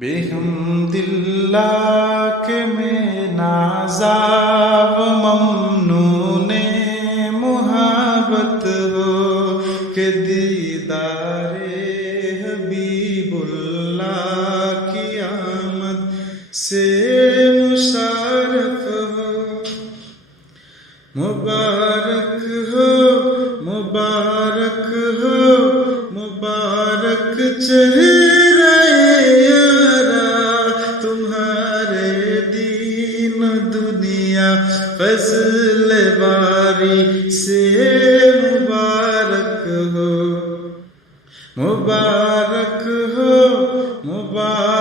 بحمداللہ کہ میں نازا و ممنون محبت ہو کہ دیدار حبیب اللہ کی آمد سے مشرف ہو۔ مبارک ہو مبارک ہو مبارک چہرہ یارا تمہارے دین و دنیا فضل باری سے مبارک ہو۔ مبارک ہو مبارک